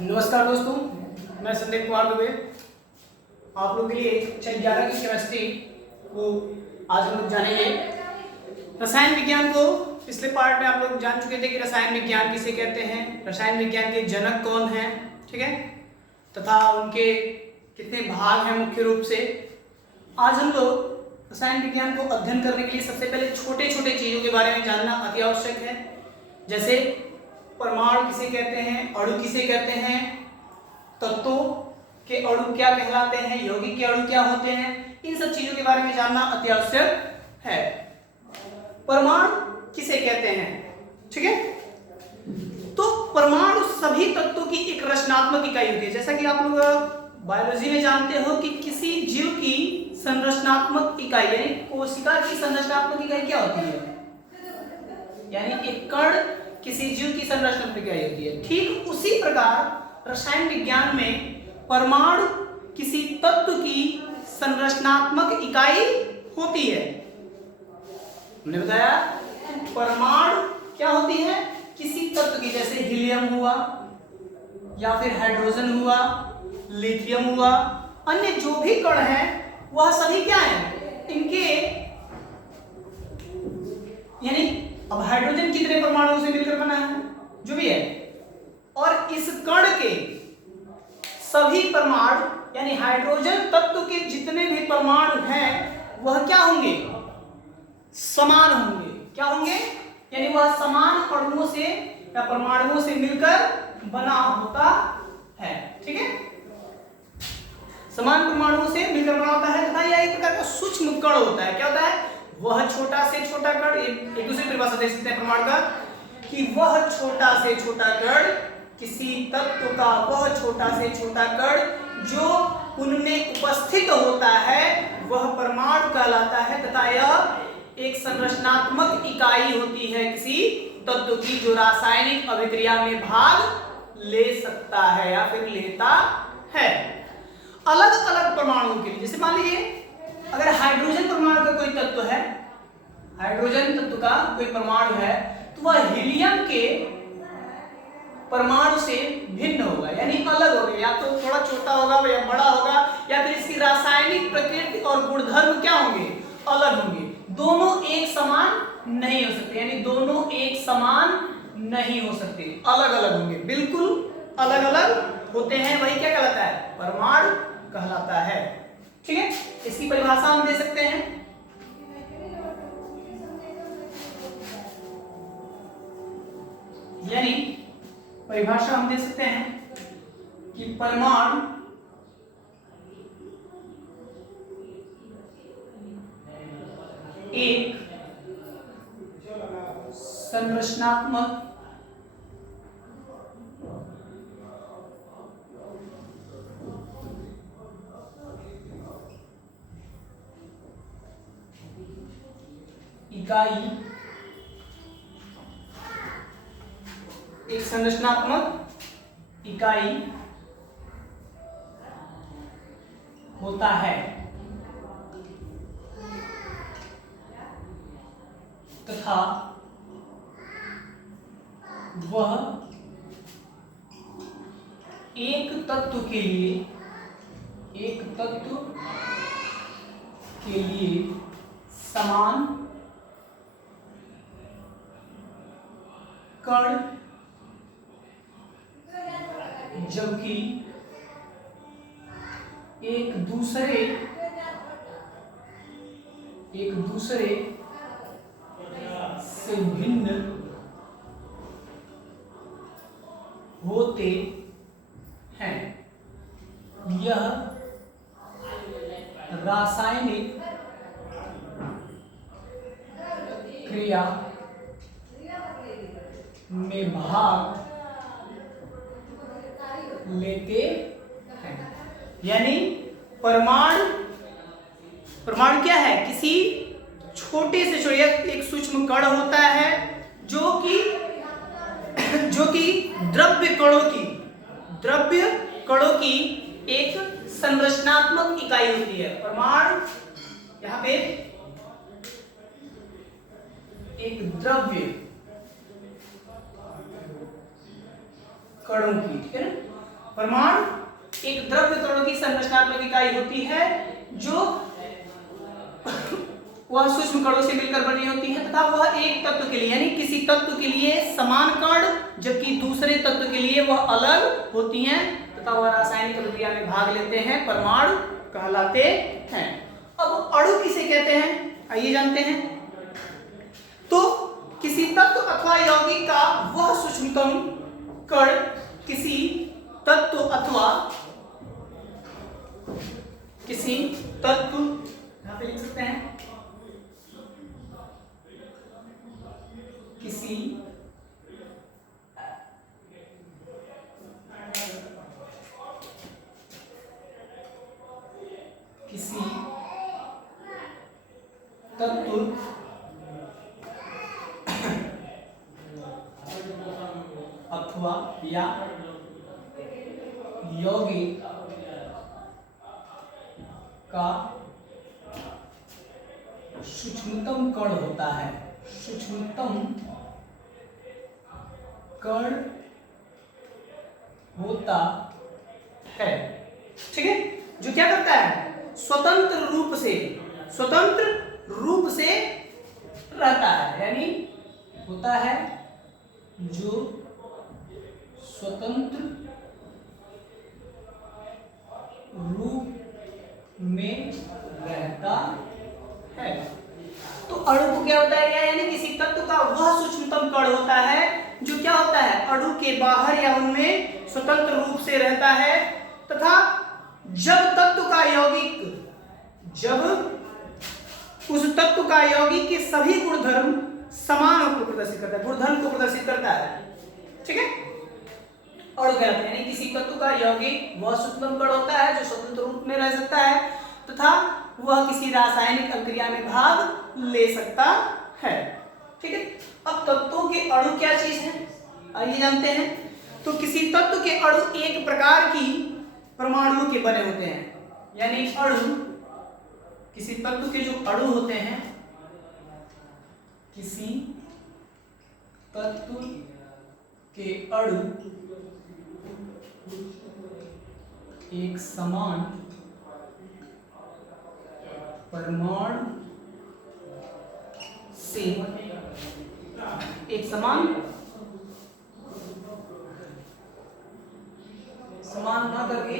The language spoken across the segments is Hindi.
नमस्कार दोस्तों, मैं संदीप कुमार दुबे आप लोग के लिए कक्षा 11 की केमिस्ट्री को आज हम लोग जानेंगे। रसायन विज्ञान को पिछले पार्ट में आप लोग जान चुके थे कि रसायन विज्ञान किसे कहते हैं, रसायन विज्ञान के जनक कौन हैं, ठीक है, तथा उनके कितने भाग हैं मुख्य रूप से। आज हम लोग रसायन विज्ञान को अध्ययन करने के लिए सबसे पहले छोटे छोटे चीज़ों के बारे में जानना अति आवश्यक है। जैसे परमाणु किसे कहते हैं, अणु किसे कहते हैं, तत्वों के अणु क्या कहलाते हैं, यौगिक के अणु क्या होते हैं, इन सब चीजों के बारे में जानना अति आवश्यक है। परमाणु किसे कहते हैं, ठीक है। तो परमाणु सभी तत्वों की एक रचनात्मक इकाई होती है। जैसा कि आप लोग बायोलॉजी में जानते हो कि किसी जीव की संरचनात्मक इकाई यानी कोशिका की संरचनात्मक इकाई क्या होती है, यानी एक कण किसी जीव की संरचनात्मक इकाई होती है। ठीक उसी प्रकार रसायन विज्ञान में परमाणु किसी तत्व की संरचनात्मक इकाई होती है। हमने बताया परमाणु क्या होती है, किसी तत्व की, जैसे हीलियम हुआ या फिर हाइड्रोजन हुआ, लिथियम हुआ, अन्य जो भी कण हैं वह सभी क्या हैं, इनके यानी अब हाइड्रोजन कितने परमाणुओं से मिलकर बना है, जो भी है, और इस कण के सभी परमाणु यानी हाइड्रोजन तत्व के जितने भी परमाणु हैं वह क्या होंगे, समान होंगे। क्या होंगे, यानी वह समान अणुओं से या परमाणुओं से मिलकर बना होता है, ठीक है, समान परमाणुओं से मिलकर बना होता है तथा यह एक प्रकार का सूक्ष्म कण होता है। क्या होता है, वह छोटा से छोटा कण, एक दूसरी परिभाषा दे सकते हैं परमाणु का कि वह छोटा से छोटा कण, किसी तत्व का वह छोटा से छोटा कण जो उनमें उपस्थित होता है वह परमाणु कहलाता है तथा यह एक संरचनात्मक इकाई होती है किसी तत्व की जो रासायनिक अभिक्रिया में भाग ले सकता है या फिर लेता है। अलग अलग परमाणुओं के लिए, जैसे मान लीजिए अगर हाइड्रोजन परमाणु का कोई तत्व है, हाइड्रोजन तत्व का कोई परमाणु है तो वह हीलियम के परमाणु से भिन्न होगा, यानी अलग होगा, या तो थोड़ा छोटा होगा या बड़ा होगा, या फिर इसकी रासायनिक प्रकृति और गुणधर्म क्या होंगे, अलग होंगे। दोनों एक समान नहीं हो सकते, यानी दोनों एक समान नहीं हो सकते, अलग अलग होंगे, बिल्कुल अलग अलग होते हैं, वही क्या कहलाता है, परमाणु कहलाता है, ठीक है। इसकी परिभाषा हम दे सकते हैं, यानी परिभाषा हम दे सकते हैं कि परमाणु एक संरचनात्मक इकाई, एक संरचनात्मक इकाई होता है तथा वह एक तत्व के लिए समान कण जबकि एक दूसरे से भिन्न होते हैं। यह रासायनिक क्रिया में भाग लेते हैं, यानी परमाणु क्या है, किसी छोटे से छोटे एक सूक्ष्म कण होता है जो कि द्रव्य कणों की एक संरचनात्मक इकाई होती है। परमाणु यहाँ पे एक द्रव्य कणों की, ठीक है ना, परमाणु एक द्रव्य कणों की संरचनात्मक इकाई होती है जो वह सूक्ष्म कणों से मिलकर बनी होती है तथा वह एक तत्व के लिए यानी किसी तत्व के लिए समान कण जबकि दूसरे तत्व के लिए वह अलग होती हैं तथा वह रासायनिक प्रक्रिया में भाग लेते हैं, परमाणु कहलाते हैं। अब अणु किसे कहते हैं आइए जानते हैं। तो किसी तत्व अथवा यौगिक का वह सूक्ष्मतम कण किसी तत्व अथवा किसी तत्व, यहां पे लिख सकते हैं किसी तत्व अथवा या यौगिक का सूक्ष्मतम कण होता है, सूक्ष्मतम कण होता है, ठीक है, जो क्या करता है स्वतंत्र रूप से रहता है, यानी होता है जो स्वतंत्र रूप में रहता है। तो अणु को क्या होता है, यानी किसी तत्व का वह सूक्ष्मतम कण होता है जो क्या होता है अणु के बाहर या उनमें स्वतंत्र रूप से रहता है तथा जब उस तत्व का यौगिक के सभी गुणधर्म समान रूप को प्रदर्शित करता है, गुणधर्म को प्रदर्शित करता है, ठीक है। अणु कहते हैं यानी किसी तत्व का यौगिक वह सूक्ष्मतम कण होता है जो स्वतंत्र रूप में रह सकता है तथा वह किसी रासायनिक अभिक्रिया में भाग ले सकता है, ठीक है। अब तत्वों के अणु क्या चीज है आइए जानते हैं। तो किसी तत्व के अणु एक प्रकार की परमाणुओं के बने होते हैं, यानी अणु किसी तत्व के जो अणु होते हैं, किसी तत्व के अणु एक समान परमाणु से एक समान न करके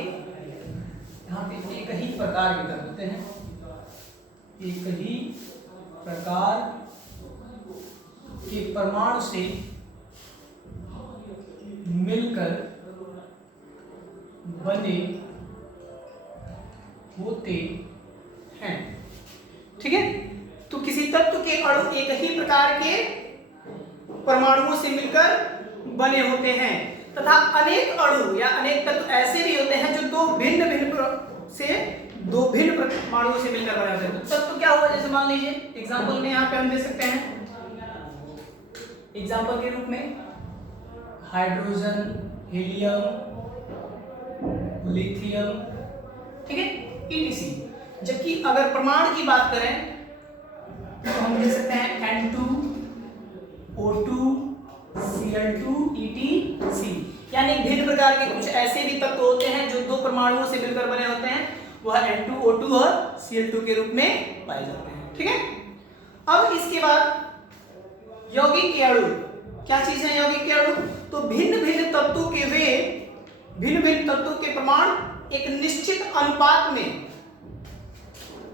यहाँ पे एक ही प्रकार के कर देते हैं, एक ही प्रकार के परमाणु से मिलकर बने होते हैं, ठीक है। तो किसी तत्व के अणु एक ही प्रकार के परमाणुओं से मिलकर बने होते हैं तथा अनेक अणु या अनेक तत्व ऐसे भी होते हैं जो दो भिन्न परमाणुओं से मिलकर बने होते हैं। तो तत्व क्या हुआ, जैसे मान लीजिए एग्जांपल में यहाँ पे हम दे सकते हैं, एग्जांपल के रूप में हाइड्रोजन, हीलियम, लिथियम, ठीक है, ETC। जबकि अगर परमाणु की बात करें तो हम दे सकते हैं N2O2 Cl2 ETC, यानी भिन्न प्रकार के कुछ ऐसे भी तत्व होते हैं जो दो परमाणुओं से मिलकर बने होते हैं, वह N2O2 और Cl2 के रूप में पाए जाते हैं, ठीक है। अब इसके बाद यौगिक के अणु क्या चीज है, यौगिक के अणु तो भिन्न भिन्न तत्वों के परमाणु एक निश्चित अनुपात में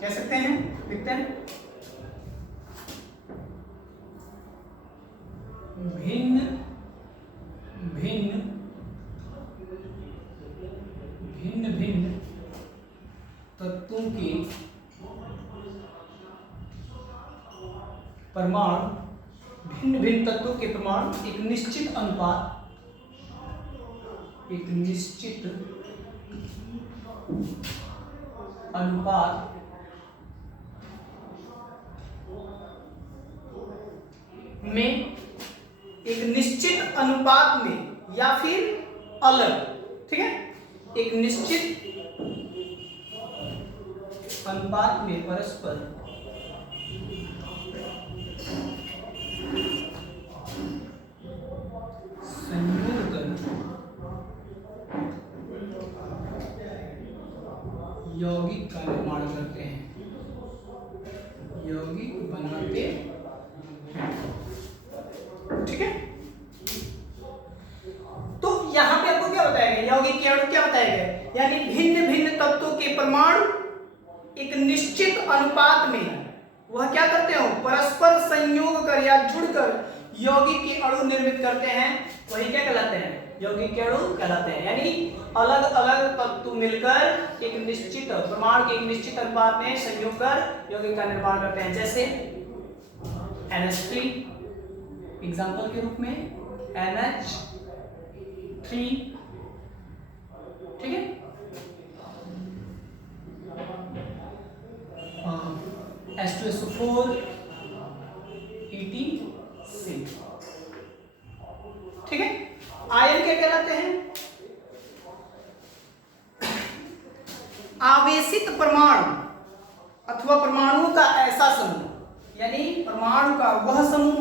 कह सकते हैं, लिखते हैं भिन्न तत्वों के परमाणु भिन्न तत्वों के परमाणु एक निश्चित अनुपात में या फिर अलग, ठीक है, एक निश्चित अनुपात में परस्पर संयोग कर यौगिक का निर्माण करते हैं, यौगिक बनाते हैं। ठीक है, तो यहां पे आपको क्या बताया गया, यौगिक के अणु क्या बताया गया, यानी भिन्न भिन्न तत्वों के परमाणु एक निश्चित अनुपात में वह क्या करते हो, परस्पर संयोग कर या जुड़कर यौगिक के अणु निर्मित करते हैं, वही क्या कहलाते हैं, यौगिक के अणु कहलाते हैं। यानी अलग अलग तत्व मिलकर एक निश्चित परमाणु के एक निश्चित अनुपात में संयोग कर यौगिक का निर्माण करते हैं। जैसे NH3 एग्जांपल के रूप में NH3, ठीक है, H2SO4 EtC, ठीक है। आयन क्या कहलाते हैं, आवेशित परमाणु अथवा परमाणुओं का ऐसा समूह, यानी परमाणु का वह समूह,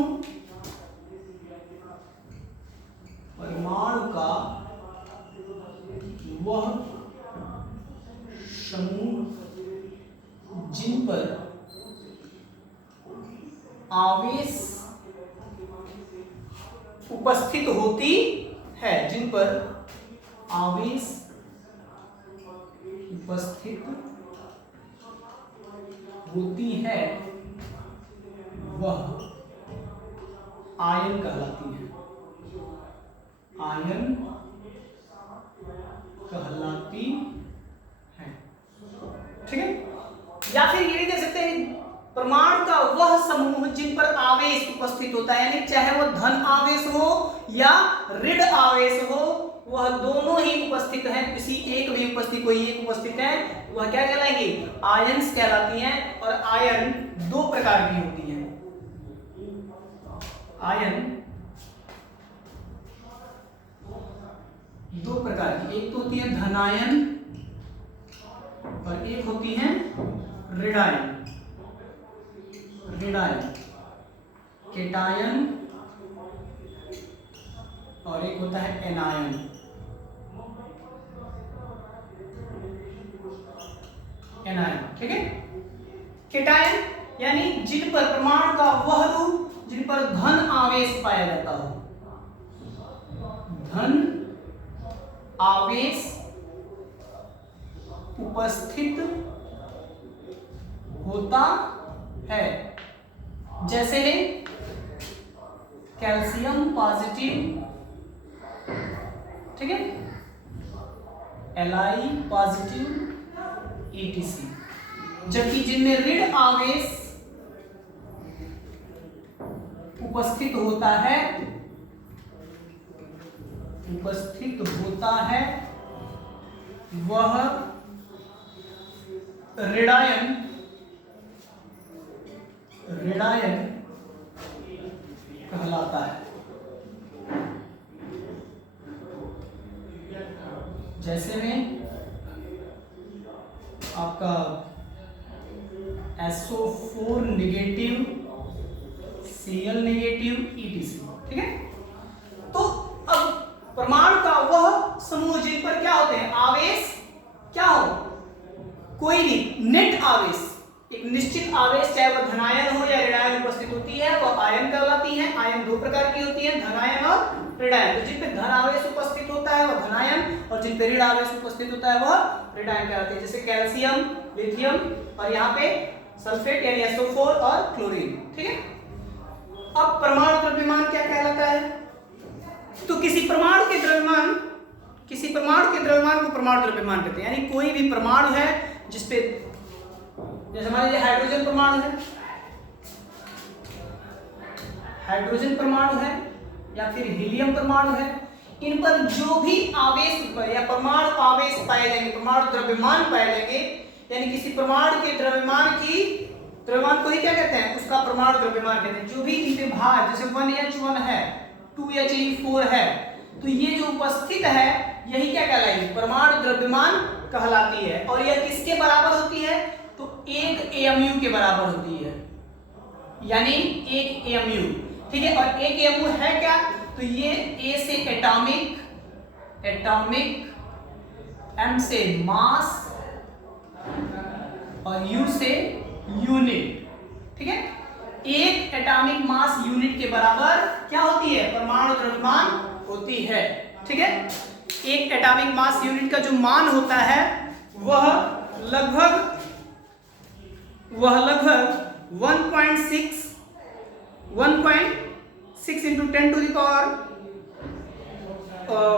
परमाणु का वह समूह जिन पर आवेश उपस्थित होती है, जिन पर आवेश उपस्थित होती है, वह आयन कहलाती है, आयन कहलाती है। ठीक है, या फिर ये भी दे सकते हैं परमाणु का वह समूह जिन पर आवेश उपस्थित होता है, यानी चाहे वह धन आवेश हो या ऋण आवेश हो, वह दोनों ही उपस्थित हैं, किसी एक भी उपस्थित, कोई एक उपस्थित है, वह क्या कहलाएंगे, आयन्स कहलाती हैं। और आयन दो प्रकार की होती हैं, आयन दो प्रकार की, एक तो होती है धनायन और एक होती है ऋणायन, ऋणायन केटायन और एक होता है एनायन, एनायन, ठीक है। केटायन यानी जिन पर परमाणु का वह रूप जिन पर धन आवेश पाया जाता हो, धन आवेश उपस्थित होता है। जैसे में कैल्शियम पॉजिटिव, ठीक है, Li पॉजिटिव EtC। जबकि जिनमें ऋण आवेश उपस्थित होता है, उपस्थित होता है, वह ऋणायन, ऋणायन कहलाता है। जैसे में आपका SO4 negative, Cl negative EtC, ठीक है। तो अब परमाणु का वह समूह जिन पर क्या होते हैं, आवेश क्या हो, कोई भी नेट आवेश, एक निश्चित आवेश, चाहे वह धनायन हो या ऋणायन उपस्थित होती है, वह आयन कहलाती है। आयन दो प्रकार की होती है, धनायन और ऋणायन। तो जिन पे धन आवेश उपस्थित होता है वह धनायन, और जिन पे ऋण आवेश उपस्थित होता है वह ऋणायन कहलाते हैं। जैसे कैल्शियम, लिथियम और यहाँ पे सल्फेट यानी SO4 और क्लोरीन, ठीक है। अब परमाणु द्रव्यमान क्या कहलाता है, तो किसी परमाणु के द्रव्यमान को परमाणु द्रव्यमान कहते हैं। यानी कोई भी परमाणु है जिसपे, जैसे हमारे ये हाइड्रोजन परमाणु है, हाइड्रोजन परमाणु है या फिर हीलियम परमाणु है, इन पर जो भी आवेश या परमाणु आवेश पाए जाएंगे, परमाणु द्रव्यमान पाए जाएंगे, यानी किसी परमाणु के द्रव्यमान को ही क्या कहते हैं, उसका परमाणु द्रव्यमान कहते हैं। जो भी इनके भार, जैसे 1H1 है, 2He4 है, तो ये जो उपस्थित है यही क्या कहलाएगी, परमाणु द्रव्यमान कहलाती है। और यह किसके बराबर होती है, तो 1 AMU के बराबर होती है, यानी 1 AMU, ठीक है। और 1 AMU है क्या, तो ये A से एटॉमिक, M से मास, और यू से यूनिट, ठीक है। एक एटॉमिक मास यूनिट के बराबर क्या होती है? परमाणु द्रव्यमान होती है, ठीक है। एक एटॉमिक मास यूनिट का जो मान होता है वह लगभग 1.6 इंटू 10 टू द पावर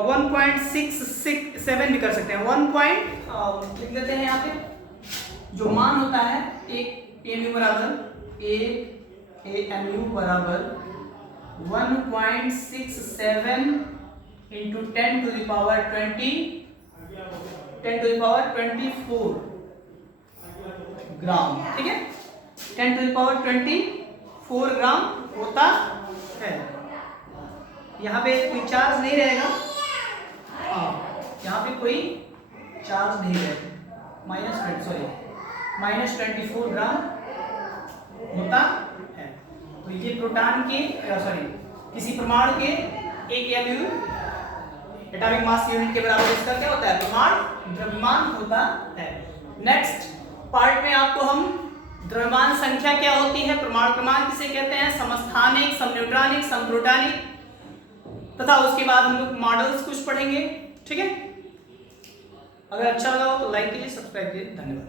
1.667 भी कर सकते हैं। लिख देते हैं यहाँ पे जो मान होता है एक एमयू बराबर 1.67 इंटू 10 टू द पावर 24 ग्राम, ठीक है। 10 टू द पावर 24 ग्राम होता है। यहाँ पे कोई चार्ज नहीं रहेगा, यहाँ पे कोई चार्ज नहीं रहेगा। -24 ग्राम होता है। तो ये प्रोटॉन के किसी परमाणु के एक एमयू एटॉमिक मास यूनिट के बराबर इसका क्या होता है? परमाणु द्रव्यमान होता है। नेक्स्ट पार्ट में आपको हम द्रव्यमान संख्या क्या होती है, परमाणु क्रमांक किसे कहते हैं, समस्थानिक, समन्यूट्रॉनिक, समप्रोटॉनिक, तथा उसके बाद हम लोग मॉडल्स कुछ पढ़ेंगे, ठीक है। अगर अच्छा लगा हो तो लाइक कीजिए, सब्सक्राइब कीजिए। धन्यवाद।